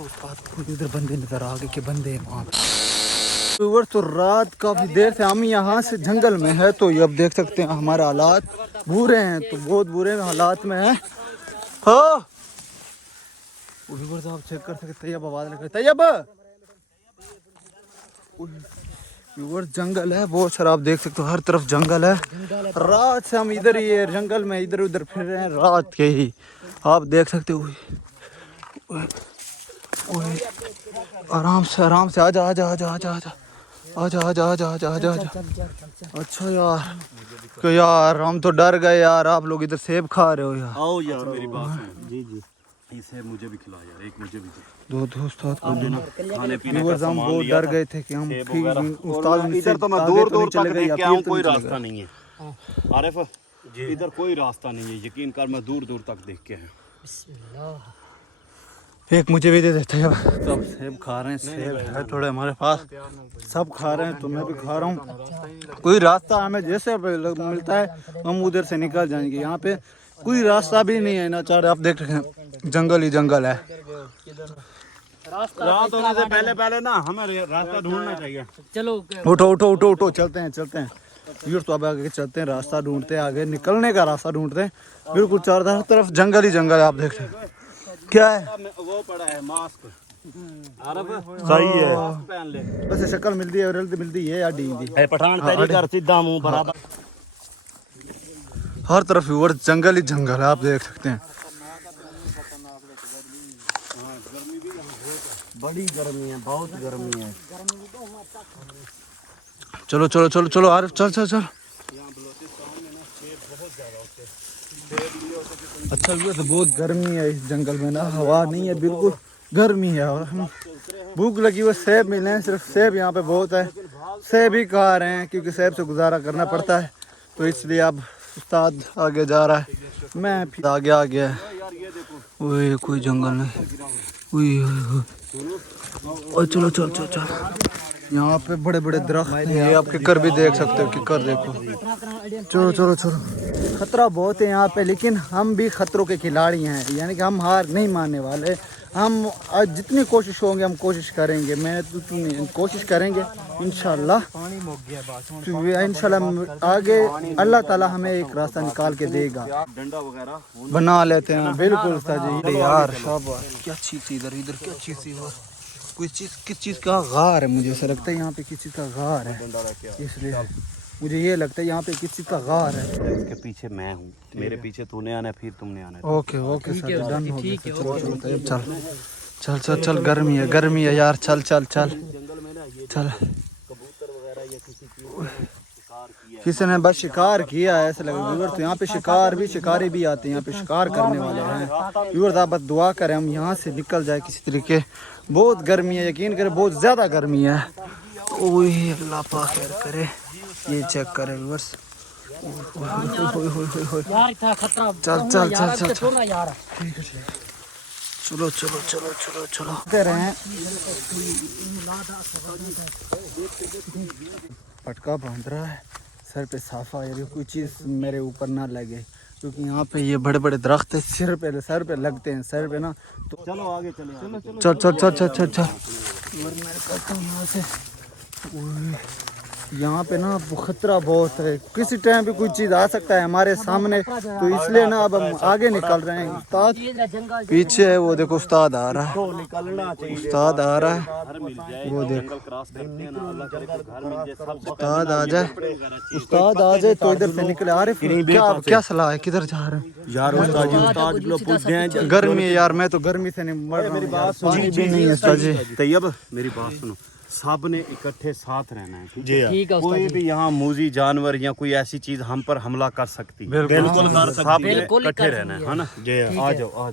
तो उस्ताद इधर बंदे नजर आ गए कि बंदे हैं वहाँ पे। तो रात काफ़ी देर से हम यहाँ से जंगल में है, तो ये अब देख सकते हैं हमारे हालात बुरे हैं, तो बहुत बुरे हालात में है। हाँ आप चेक कर सकते तैयब आवाज़ लग रही तैयब व्यूअर्स जंगल है बहुत सारा, आप देख सकते हो हर तरफ जंगल है। रात से हम इधर ही है जंगल में इधर उधर फिर रहे हैं रात के ही, आप देख सकते हो। आराम से आजा आजा आजा आजा आजा आजा आजा आजा आजा आजा आजा। अच्छा यार तो यार हम तो डर गए यार, आप लोग इधर सेब खा रहे हो यार। आओ यार मेरी बात सुनो। जी जी ये सेब मुझे भी खिला यार, एक मुझे भी दो उस्ताद को देना। खाने पीने का हम सामान बहुत लिया डर था, गए थे कि हम उस्ताद इधर तो मैं दूर दूर तक देख के आऊँ, कोई चले रास्ता नहीं है आरिफ, इधर कोई रास्ता नहीं है, यकीन कर मैं दूर दूर तक देख के आया। एक मुझे भी दे देते हैं। सब सेब खा रहे हैं, सेब है थोड़े हमारे पास, सब खा रहे हैं तो मैं भी खा रहा हूँ। कोई रास्ता हमें जैसे मिलता है हम उधर से निकल जाएंगे, यहाँ पे कोई रास्ता भी नहीं है ना, चार आप देख रहे हैं जंगल ही जंगल है। रात होने से पहले पहले ना हमें रास्ता ढूंढना चाहिए। चलो उठो उठो उठो उठो चलते हैं फिर तो अब आगे चलते हैं, रास्ता ढूंढते हैं, आगे निकलने का रास्ता ढूंढते हैं। बिल्कुल चारों तरफ जंगल ही जंगल है, आप देख रहे हैं। क्या है वो पड़ा है मास्क, सही है पहन ले बस शक्ल मिलती है और मिलती है या डी पठान तेरी कर सीधा मुंह बराबर। हर तरफ व्यूअर जंगल ही जंगल है, आप देख सकते हैं। बड़ी गर्मी है, बहुत गर्मी है। चलो चलो चलो चलो आरिफ चल चल चल। अच्छा हुआ तो बहुत गर्मी है इस जंगल में ना, हवा नहीं है बिल्कुल गर्मी है। और हम भूख लगी हुई सेब मिले हैं, सिर्फ सेब यहाँ पे बहुत है, सेब ही खा रहे हैं क्योंकि सेब से गुजारा करना पड़ता है, तो इसलिए अब उस्ताद आगे जा रहा है, मैं फिर आगे आ गया है। ओए कोई जंगल नहीं, ओए चलो चलो चलो चलो। यहाँ पे बड़े बड़े दरख्त हैं, ये आप किकर भी देख सकते हो, किकर देखो। चलो चलो चलो खतरा बहुत है यहाँ पे, लेकिन हम भी खतरों के खिलाड़ी हैं, यानी कि हम हार नहीं मानने वाले। हम आज जितनी कोशिश होंगे हम कोशिश करेंगे, मैं तो तुम कोशिश करेंगे इंशाल्लाह आगे अल्लाह ताला हमें एक रास्ता निकाल के देगा। डंडा वगैरह बना लेते हैं बिल्कुल सही यार, शाबाश क्या चीज़ इधर इधर क्या चीज़ थी वो, कोई चीज़ किस चीज़ का गार है, मुझे ऐसा लगता है यहाँ पे किसी का गार है, इसलिए मुझे ये लगता है यहाँ पे किसी का गार है। इसके पीछे मैं हूँ, मेरे पीछे तूने आना है फिर तुमने आना है। ओके ओके सर डन हो गया, चलो चलो चल चल चल चल गर्मी है यार, चल चल चल चल। किसी ने बस शिकार किया है ऐसा लगा व्यूअर, तो यहाँ पे शिकारी भी आते हैं, यहाँ पे शिकार करने वाले हैं व्यूअर। आप बस दुआ करें हम यहाँ से निकल जाए किसी तरीके, बहुत गर्मी है, यकीन करें बहुत ज़्यादा गर्मी है। ओह अल्लाह पाक खैर करे, ये चेक करें व्यूअर्स। चल चल चल चल ठीक है चलो चलो चलो चलो चलो कह रहे हैं। पटका बांध रहा है सर पे साफा, यानी कोई चीज़ मेरे ऊपर ना लगे, क्योंकि यहाँ पे ये बड़े बड़े दरख्त है, सर पे लगते हैं, सर पे ना, तो चलो आगे चलो चल चल चल चल चल चल। मैं कहता हूँ यहाँ से, यहाँ पे ना खतरा बहुत है, किसी टाइम भी कोई चीज़ आ सकता है हमारे सामने, तो इसलिए ना अब हम आगे निकल रहे हैं। उस्ताद पीछे है, वो देखो उस्ताद आ रहा है, उस्ताद आ रहा है, वो देखो उस्ताद आ जाए, उस्ताद आ जाए तो इधर से निकले। आरिफ क्या सलाह है, किधर जा रहे हैं यार? उस्ताद गर्मी है यार, मैं तो गर्मी से नहीं मर रहा हूँ, पानी भी नहीं है उस्ताद जी। तैयब मेरी बात सुनो, सब ने इकट्ठे साथ रहना है, ठीक है? कोई भी यहाँ मूजी जानवर या कोई ऐसी चीज हम पर हमला कर सकती है, बिल्कुल कर सकती है, बिल्कुल इकट्ठे रहना है ना। आ जाओ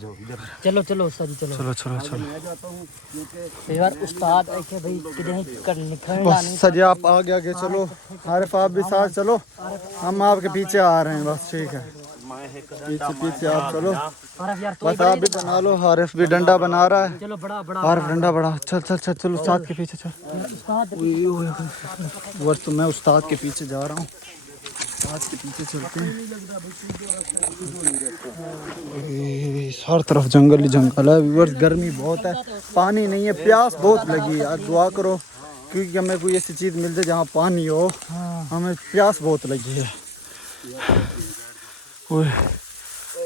चलो चलो सर चलो चलो चलो चलो यार उस्ताद ऐसे भाई किधर कर निकल बस सजी आप आगे आगे चलो, आरिफ आप भी साथ चलो, हम आपके पीछे आ रहे हैं बस, ठीक है पीछे पीछे आप चलो, बस आप भी बना लो। आरिफ भी डंडा बना रहा है, चलो बड़ा आरिफ डंडा बड़ा, चल चल चल चलो उस्ताद के पीछे चल। वर्ष तो मैं उस्ताद के पीछे जा रहा हूँ, उस्ताद के पीछे चलते हैं। गाइस हर तरफ जंगल ही जंगल है व्यूअर्स। गर्मी बहुत है, पानी नहीं है, प्यास बहुत लगी है यार। दुआ करो क्योंकि हमें कोई ऐसी चीज़ मिल जाए जहाँ पानी हो। हमें प्यास बहुत लगी है।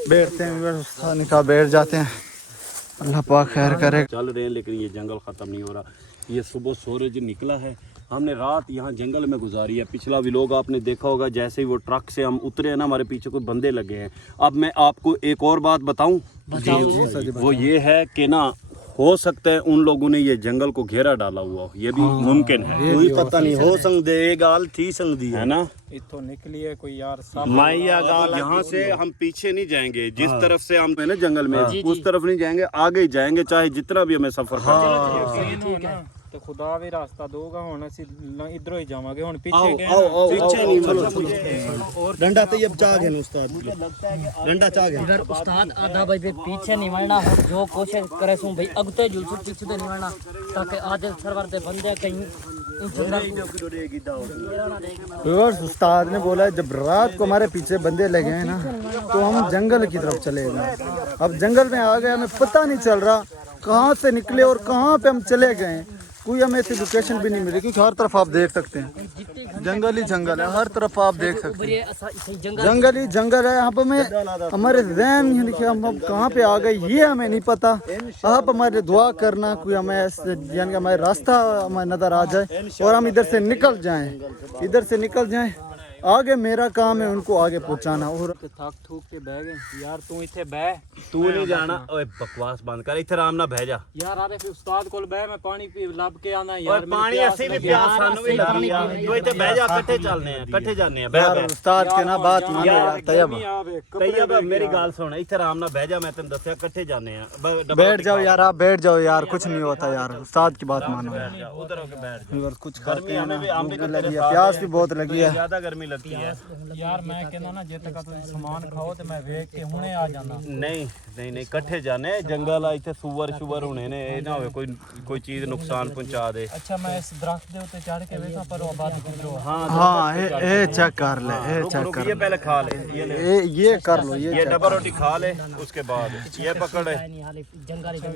बैठते हैं व्यूअर्स, उस्ताद कहा बैठ जाते हैं। अल्लाह पाक खैर करे। चल रहे हैं लेकिन ये जंगल ख़त्म नहीं हो रहा। ये सुबह सूरज निकला है, हमने रात यहाँ जंगल में गुजारी है। पिछला व्लॉग आपने देखा होगा, जैसे ही वो ट्रक से हम उतरे हैं ना, हमारे पीछे कोई बंदे लगे हैं। अब मैं आपको एक और बात बताऊं, वो ये है कि ना हो सकता है उन लोगों ने ये जंगल को घेरा डाला हुआ हो, ये भी मुमकिन है। कोई पता नहीं हो सकते, ये गाल थी सकती है ना। इतो निकली है कोई यार माइया गाल यहाँ से हम पीछे नहीं जाएंगे, जिस तरफ से हम है ना जंगल में उस तरफ नहीं जाएंगे, आगे ही जाएंगे चाहे जितना भी हमें सफर करना। तो खुदा भी रास्ता दोगा, हुन असि इधरों ही जावांगे। हुन आओ, पीछे आओ, आओ, पीछे नहीं और डंडा तो ये चाग है उस्ताद, डंडा चाग है। इधर उस्ताद आधा भाई पीछे नहीं वरना हो, जो कोशिश करे सो भाई अगते जुलसु पीछे नहीं वरना, ताकि आधे सरवर दे बंदे कहीं व्यूअर्स उस्ताद ने बोला है जब रात को हमारे पीछे बंदे लगे हैं ना तो हम जंगल की तरफ चले गए। अब जंगल में आ गए, हमें पता नहीं चल रहा कहाँ से निकले और कहाँ पे हम चले गए। कोई हमें ऐसी लोकेशन भी नहीं मिली क्योंकि हर तरफ आप देख सकते हैं जंगल ही जंगल है। हर तरफ आप देख सकते हैं जंगल ही जंगल है। यहाँ पे हमें हमारे ज़हन में नहीं, हम कहाँ पे आ गए ये हमें नहीं पता। आप हमारे दुआ करना कोई हमें यानी हमारे रास्ता हमें नज़र आ जाए और हम इधर से निकल जाएं, इधर से निकल जाएं। आगे मेरा काम है उनको आगे पहुंचाना। और थक थूक के बह गए यार। तू इथे बह, तू नहीं जाना। ओए बकवास बंद कर, इथे आराम ना बह जा यार। आरे फिर उस्ताद कोल बह, मैं पानी पी लब के आना यार। पानी ऐसे भी प्यास सानू भी लगी यार। तू इथे बह जा, इकट्ठे चलने हैं, इकट्ठे जाने हैं। यार उस्ताद के ना बात मानो यार। तैयब मेरी गाल सुन, इथे आराम ना बह जा, मैं तेन दसया इकट्ठे जाने हैं। बैठ जाओ यार, आप बैठ जाओ यार, कुछ नहीं होता यार। उस्ताद की बात मानो यार। उधर होके बैठ जा। कुछ खाते हैं ना, भूख भी लगी है, प्यास भी बहुत लगी है। ज्यादा गर्मी लगती है यार। मैं कहना ना जे तक तुम सामान खाओ तो मैं वेख के हुणे आ जाना। नहीं नहीं नहीं, इकट्ठे जाने। जंगल आ, इथे सुअर शुअर होने ने, ये ना होवे कोई चीज नुकसान पहुंचा दे। अच्छा मैं इस दरख्त दे उते चढ़ के वेखा पर आबाद किधरों। हाँ ये चेक कर ले, ये चेक कर ये पहले खा ले, ये कर लो, ये डबल रोटी खा ले, उसके बाद ये पकड़।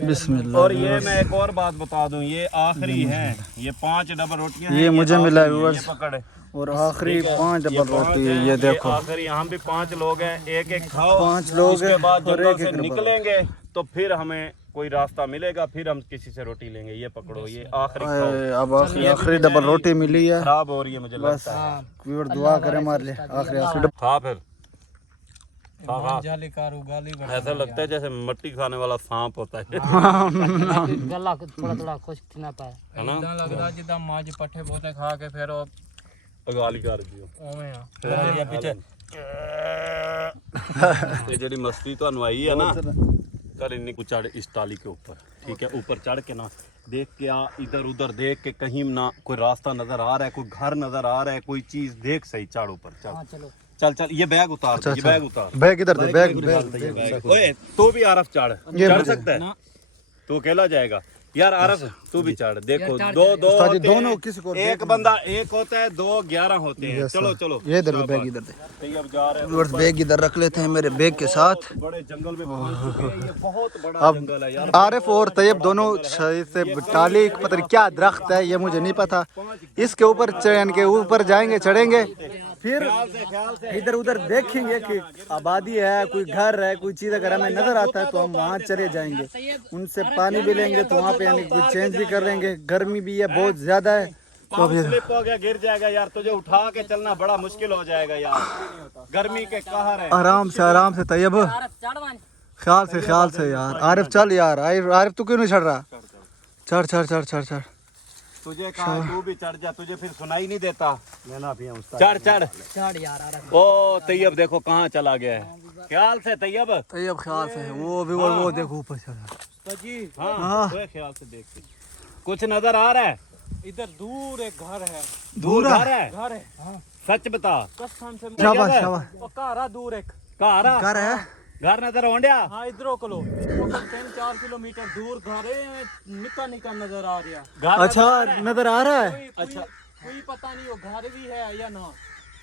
बिस्मिल्लाह। और ये मैं एक और बात बता दूं, ये आखिरी है, ये 5 डबल रोटियां हैं, ये मुझे मिला है ये पकड़। और आखिरी 5 डबल रोटी है, ये देखो। आखिरी यहाँ भी 5 लोग हैं, एक एक खाओ। 5 लोग उसके हैं बाद और जंगल एक से एक निकलेंगे तो फिर हमें कोई रास्ता मिलेगा, फिर हम किसी से रोटी लेंगे। ये पकड़ो, ये आखिरी खाओ। अब आखिरी डबल रोटी मिली है, खराब हो रही है मुझे बस लगता है। व्यूअर दुआ करें हमारे लिए। आखिरी खा फिर खा। जाली कारू गाली ऐसा लगता है जैसे मट्टी खाने वाला सांप होता है, गला थोड़ा थोड़ा खुश्क ना पाए, है ना। लगदा जिदा माज पट्ठे बोते खा के फिर गाली कर दियो ओवें आ फिर पीछे। ये जेडी मस्ती तो आई है ना, कल इन्हीं को चढ़ इस टाली के ऊपर, ठीक है। ऊपर चढ़ के ना देख के आ, इधर उधर देख के कहीं ना कोई रास्ता नजर आ रहा है, कोई घर नजर आ रहा है, कोई चीज देख सही। चढ़ ऊपर, चल चलो चल चल। ये बैग उतार दे, ये बैग उतार। बैग इधर दे, बैग। ओए तू भी आरफ चढ़ सकता है, तू अकेला जाएगा यार। आरफ तू भी चढ़। देखो दो दोनों किसी को एक बंदा एक होता है, 2 11 होते हैं। चलो चलो, ये इधर दे, बैग इधर दे। अब जा रहे हैं, बैग इधर रख लेते हैं मेरे बैग के साथ। बड़े जंगल में पहुंच चुके हैं। ये बहुत बड़ा जंगल है यार। आरिफ और तैयब दोनों से टाली पता नहीं क्या दरख्त है, ये मुझे नहीं पता। इसके ऊपर के ऊपर जाएंगे, चढ़ेंगे, फिर इधर उधर देखेंगे कि आबादी है, कोई घर है, कोई चीज़ अगर हमें नजर आता है तो हम वहाँ चले जाएंगे, उनसे पानी भी लेंगे, तो वहाँ पे यानी कुछ चेंज भी कर लेंगे। गर्मी भी है बहुत ज्यादा है, तो फिर स्लिप हो गया, गिर जाएगा यार। तुझे उठा के चलना बड़ा मुश्किल हो जाएगा यार, गर्मी के कहर है। आराम से तैयब, ख्याल से यार। आरिफ चल यार, आरिफ तू क्यों नहीं चढ़ रहा? चढ़ चढ़ चढ़ चढ़ चढ़। तुझे कहा तू भी चढ़ जा, तुझे फिर सुनाई नहीं देता। चढ़ चढ़ चढ़ यार। ओ तैयब देखो कहाँ चला गया है। ख्याल से तैयब, तैयब ख्याल से। वो देखो ऊपर चढ़ा जी। हाँ ख्याल से देख। कुछ नजर आ रहा है? इधर दूर एक घर है। दूर घर है? घर है हाँ। सच बता। कसम से शाबाश। कारा दूर एक घर है, घर नजर आंडिया। हाँ इधरों को लो, 3-4 किलोमीटर दूर घर है, निका नजर आ रहा। अच्छा नजर आ रहा है। अच्छा कोई पता नहीं वो घर भी है या ना।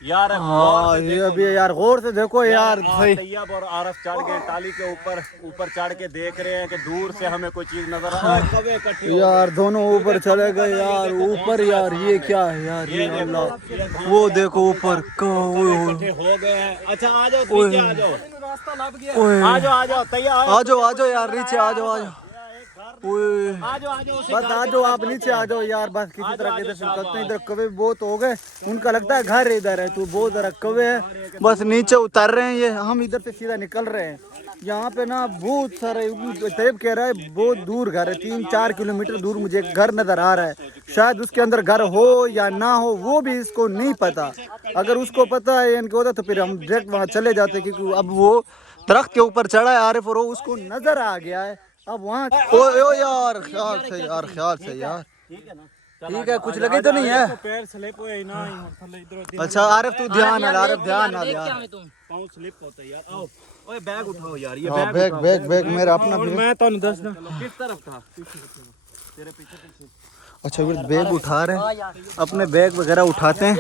यार हाँ ये अभी यार गौर से देखो यार भाई। तैयब और आरफ चढ़ गए टाली के ऊपर चढ़ के देख रहे हैं कि दूर से हमें कोई चीज नजर आ रही है। यार दोनों ऊपर चले गए यार, ऊपर यार ये क्या है यार, ये अल्लाह वो देखो ऊपर इकट्ठे हो गए हैं। अच्छा आ जाओ नीचे आ जाओ, आ जाओ तैयार आ जाओ यार नीचे आ जाओ आ जाओ बस आ जाओ आप नीचे आ जाओ यार, बस किसी तरह के इधर से निकलते हैं। इधर कौवे बहुत हो गए, उनका लगता है घर इधर है, तो बहुत जरा कौवे है, बस नीचे उतर रहे हैं ये, हम इधर से सीधा निकल रहे हैं। यहाँ पे ना बहुत सारे, तैयब कह रहा है बहुत दूर घर है, 3-4 किलोमीटर दूर मुझे एक घर नजर आ रहा है, शायद उसके अंदर घर हो या ना हो वो भी इसको नहीं पता। अगर उसको पता है इनके होता तो फिर हम डायरेक्ट वहाँ चले जाते, क्योंकि अब वो दरख्त के ऊपर चढ़ा है आरिफ और वो उसको नजर आ गया है। अब वहाँ ओ यार ख्याल से यार ठीक है, कुछ लगे तो नहीं है। पैर स्लिप हुए ना इधर। अच्छा आरिफ तू ध्यान यार पाँव स्लिप होता है यार। आओ ओए बैग उठाओ यार, ये बैग मेरा अपना मैं तो नहीं दसना किस तरफ था? तेरे पीछे। अच्छा फिर बैग उठा रहे हैं, अपने बैग वगैरह उठाते हैं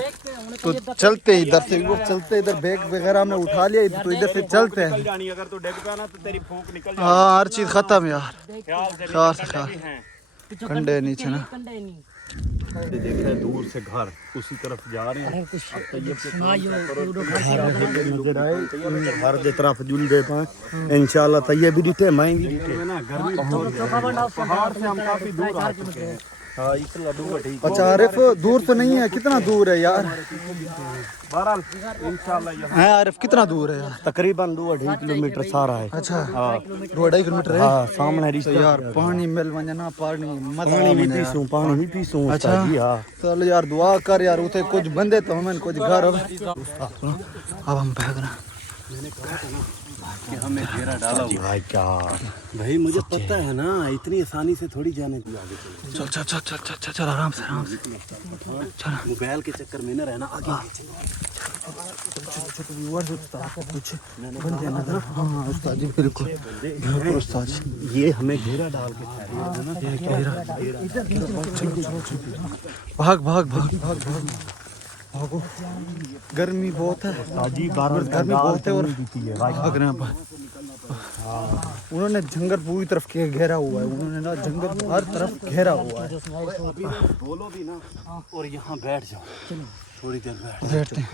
तो चलते इधर से, वो चलते इधर बैग वगैरह हमने उठा लिया तो इधर से चलते हैं। अगर तू डिग पाना तो तेरी फूंक निकल जाए। हाँ हर चीज खत्म यार, ख्याल से कंडे नीचे ना। देखा है दूर से घर उसी तरफ जा रहे हैं, घर की तरफ जुल दे पाए इंशाल्लाह। तैयब भी दिखे, मैं भी दिखे ना, गर्मी पहाड़ से हम काफी दूर आ चुके हैं। हाँ इस लड्डू ठीक। अच्छा आरिफ दूर तो नहीं है, कितना दूर है यार? बहरहाल इंशाल्लाह है आरिफ कितना दूर है यार? तकरीबन 2-2.5 किलोमीटर सारा है। अच्छा 2-2.5 किलोमीटर है। हाँ सामने तो यार पानी मिल वंजना, पानी पानी भी पीसूं। अच्छा चल यार दुआ कर यार, उसे कुछ बंदे तो हमें कुछ घर। अब हम भाग रहे कि हमें घेरा डाला हुआ है क्या भाई, मुझे पता है ना, इतनी आसानी से थोड़ी जाने दी आगे। चल आराम से चल, मोबाइल के चक्कर में न रहना, आगे कुछ बंदे नजर। हाँ उस्ताद जी बिल्कुल उस्ताद जी, ये हमें घेरा डाल के भाग भागो, गर्मी बहुत है, गर्मी बहुत है और भाग रहे हैं। उन्होंने जंगल पूरी तरफ घेरा हुआ है, उन्होंने ना जंगल हर तरफ घेरा हुआ है। बोलो भी ना और यहाँ बैठ जाओ, थोड़ी देर बैठते हैं।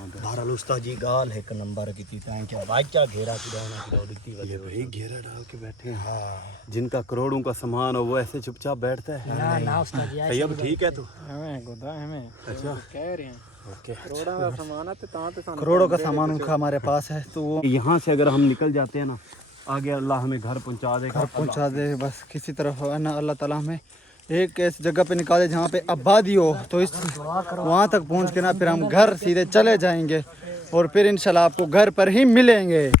बहरहाल उस्ताद जी गाल है एक नंबर की थी, क्या बाइचा घेरा ये भाई घेरा डाल के बैठे हैं। हाँ जिनका करोड़ों का सामान हो वो ऐसे चुपचाप बैठता है ना उस्ताद जी। तैयब ठीक है तू? अच्छा कह रहे हैं ओके, करोड़ों का सामान उनका हमारे पास है, तो वो यहाँ से अगर हम निकल जाते हैं ना आगे, अल्लाह हमें घर पहुँचा दे। बस किसी तरफ अल्लाह ताला हमें एक ऐसी जगह पे निकाले जहाँ पे आबादी हो, तो इस वहाँ तक पहुँच के ना फिर हम घर सीधे चले जाएंगे और फिर इंशाल्लाह आपको घर पर ही मिलेंगे।